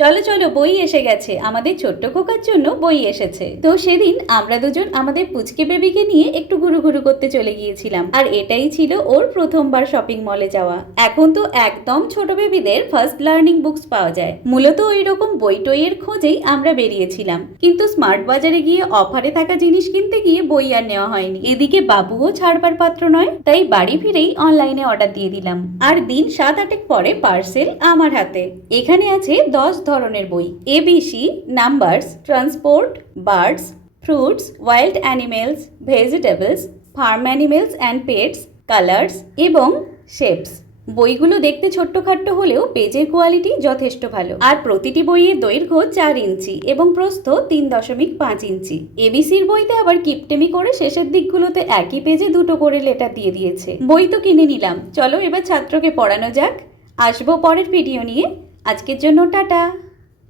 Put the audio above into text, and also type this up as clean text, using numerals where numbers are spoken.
চলো চলো, বই এসে গেছে। আমাদের ছোট্ট খোকার জন্য বই এসেছে। তো সেদিন আমরা দুজন আমাদের পুচকে বেবিকে নিয়ে একটু ঘুরু ঘুরু করতে চলে গিয়েছিলাম, আর এটাই ছিল ওর প্রথমবার শপিং মলে যাওয়া। এখন তো একদম ছোট বেবিদের ফার্স্ট লার্নিং বুকস পাওয়া যায়। মূলত ওই রকম বই টইয়ের খোঁজেই আমরা বেরিয়েছিলাম, কিন্তু স্মার্ট বাজারে গিয়ে অফারে থাকা জিনিস কিনতে গিয়ে বই আর নেওয়া হয়নি। এদিকে বাবুও ছাড়বার পাত্র নয়, তাই বাড়ি ফিরেই অনলাইনে অর্ডার দিয়ে দিলাম। আর দিন 7-8 পরে পার্সেল আমার হাতে। এখানে আছে 10 ধরনের বই, ABC, numbers, transport, birds, fruits, wild animals, vegetables, farm animals and pets, colours এবং শেপস। বইগুলো দেখতে ছোট্টখাট্ট হলেও পেজের কোয়ালিটি যথেষ্ট ভালো। আর প্রতিটি বইয়ের দৈর্ঘ্য 4 ইঞ্চি এবং প্রস্থ 3.5 ইঞ্চি। এবিসির বইতে আবার কিপটেমি করে শেষের দিকগুলোতে একই পেজে 2টো করে লেটার দিয়ে দিয়েছে। বই তো কিনে নিলাম, চলো এবার ছাত্রকে পড়ানো যাক। আসবো পরের ভিডিও নিয়ে। আজকের জন্য টাটা।